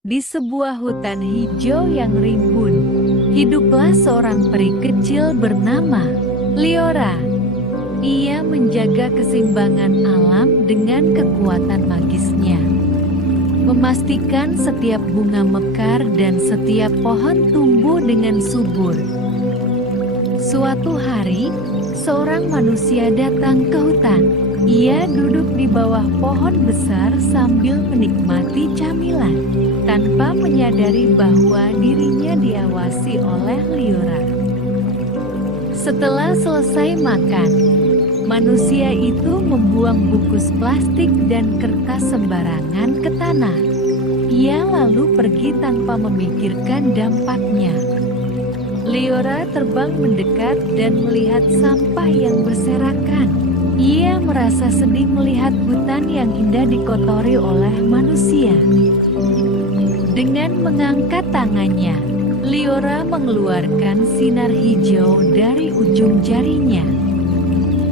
Di sebuah hutan hijau yang rimbun, hiduplah seorang peri kecil bernama Liora. Ia menjaga keseimbangan alam dengan kekuatan magisnya, memastikan setiap bunga mekar dan setiap pohon tumbuh dengan subur. Suatu hari, seorang manusia datang ke hutan. Ia duduk di bawah pohon besar sambil menikmati camilan, tanpa menyadari bahwa dirinya diawasi oleh Liora. Setelah selesai makan, manusia itu membuang bungkus plastik dan kertas sembarangan ke tanah. Ia lalu pergi tanpa memikirkan dampaknya. Liora terbang mendekat dan melihat sampah yang berserakan. Ia merasa sedih melihat hutan yang indah dikotori oleh manusia. Dengan mengangkat tangannya, Liora mengeluarkan sinar hijau dari ujung jarinya.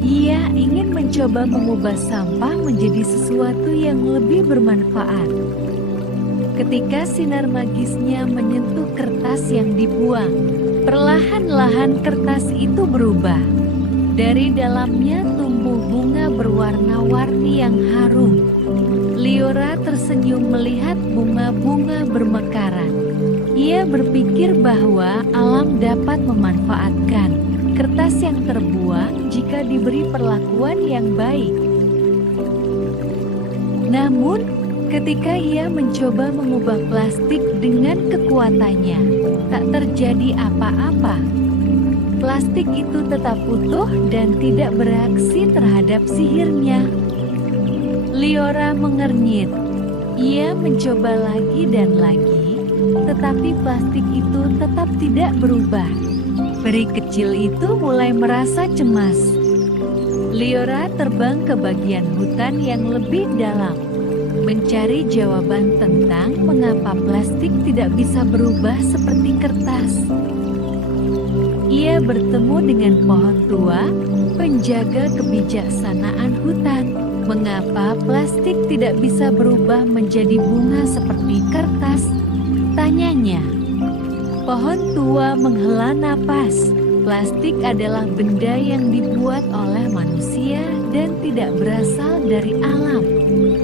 Ia ingin mencoba mengubah sampah menjadi sesuatu yang lebih bermanfaat. Ketika sinar magisnya menyentuh kertas yang dibuang, perlahan-lahan kertas itu berubah. Dari dalamnya tumbuh bunga berwarna-warni yang harum. Liora tersenyum melihat bunga-bunga bermekaran. Ia berpikir bahwa alam dapat memanfaatkan kertas yang terbuang jika diberi perlakuan yang baik. Namun, ketika ia mencoba mengubah plastik dengan kekuatannya, tak terjadi apa-apa. Plastik itu tetap utuh dan tidak bereaksi terhadap sihirnya. Liora mengernyit. Ia mencoba lagi dan lagi, tetapi plastik itu tetap tidak berubah. Peri kecil itu mulai merasa cemas. Liora terbang ke bagian hutan yang lebih dalam, mencari jawaban tentang mengapa plastik tidak bisa berubah seperti kertas. Ia bertemu dengan pohon tua, penjaga kebijaksanaan hutan. Mengapa plastik tidak bisa berubah menjadi bunga seperti kertas? Tanyanya. Pohon tua menghela napas. Plastik adalah benda yang dibuat oleh manusia dan tidak berasal dari alam.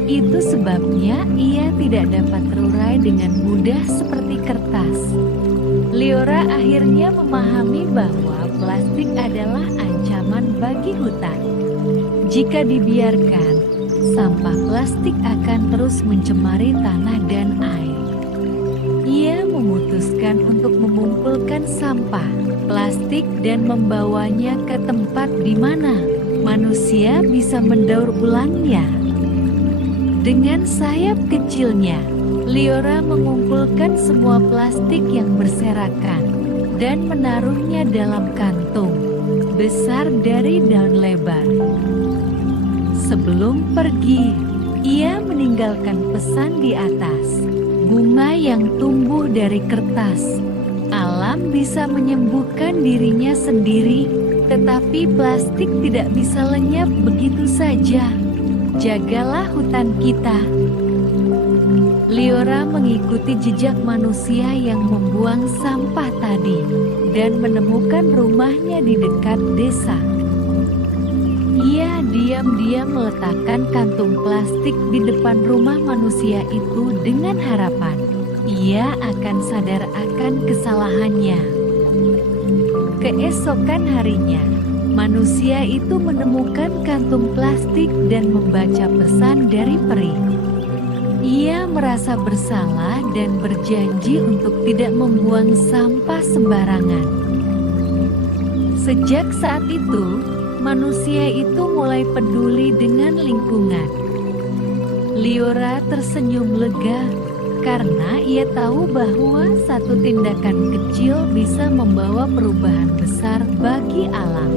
Itu sebabnya ia tidak dapat terurai dengan mudah seperti kertas. Liora akhirnya memahami bahwa plastik adalah ancaman bagi hutan. Jika dibiarkan, sampah plastik akan terus mencemari tanah dan air. Ia memutuskan untuk mengumpulkan sampah plastik dan membawanya ke tempat di mana manusia bisa mendaur ulangnya. Dengan sayap kecilnya, Liora mengumpulkan semua plastik yang berserakan dan menaruhnya dalam kantung besar dari daun lebar. Sebelum pergi, ia meninggalkan pesan di atas. Bunga yang tumbuh dari kertas. Alam bisa menyembuhkan dirinya sendiri, tetapi plastik tidak bisa lenyap begitu saja. Jagalah hutan kita. Liora mengikuti jejak manusia yang membuang sampah tadi dan menemukan rumahnya di dekat desa. Ia diam-diam meletakkan kantung plastik di depan rumah manusia itu dengan harapan ia akan sadar akan kesalahannya. Keesokan harinya, manusia itu menemukan kantung plastik dan membaca pesan dari peri. Ia merasa bersalah dan berjanji untuk tidak membuang sampah sembarangan. Sejak saat itu, manusia itu mulai peduli dengan lingkungan. Liora tersenyum lega karena ia tahu bahwa satu tindakan kecil bisa membawa perubahan besar bagi alam.